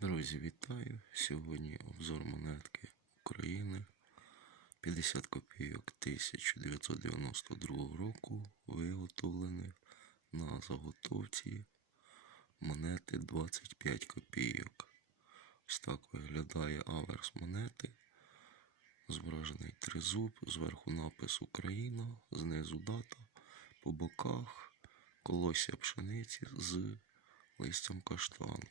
Друзі, вітаю! Сьогодні обзор монетки України 50 копійок 1992 року, виготовлених на заготовці монети 25 копійок. Ось так виглядає аверс монети. Зображений тризуб, зверху напис Україна, знизу дата, по боках колосся пшениці з листям каштану.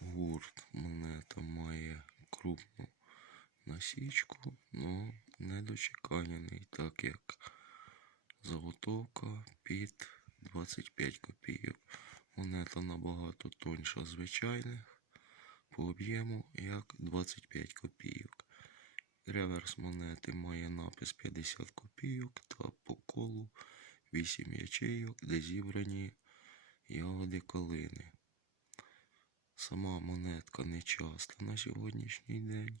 Гурт монета має крупну насічку, але недочеканяний, так як заготовка під 25 копійок. Монета набагато тоньша звичайних по об'єму, як 25 копійок. Реверс монети має напис 50 копійок та по колу 8 ячейок, де зібрані ягоди калини. Сама монетка не часто на сьогоднішній день.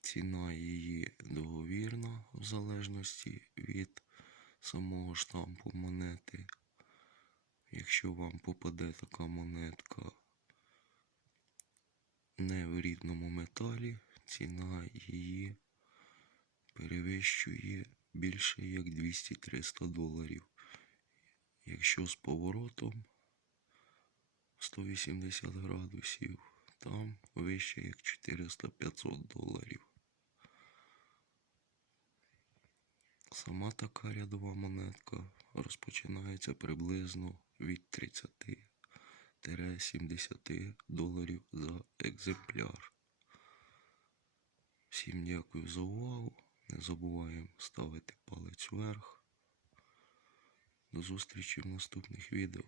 Ціна її договірна в залежності від самого штампу монети. Якщо вам попаде така монетка не в рідному металі, ціна її перевищує більше як 200-300 доларів. Якщо з поворотом 180 градусів, там вище як 400-500 доларів. Сама така рядова монетка розпочинається приблизно від 30-70 доларів за екземпляр. Всім дякую за увагу. Не забуваємо ставити палець вверх. До зустрічі в наступних відео.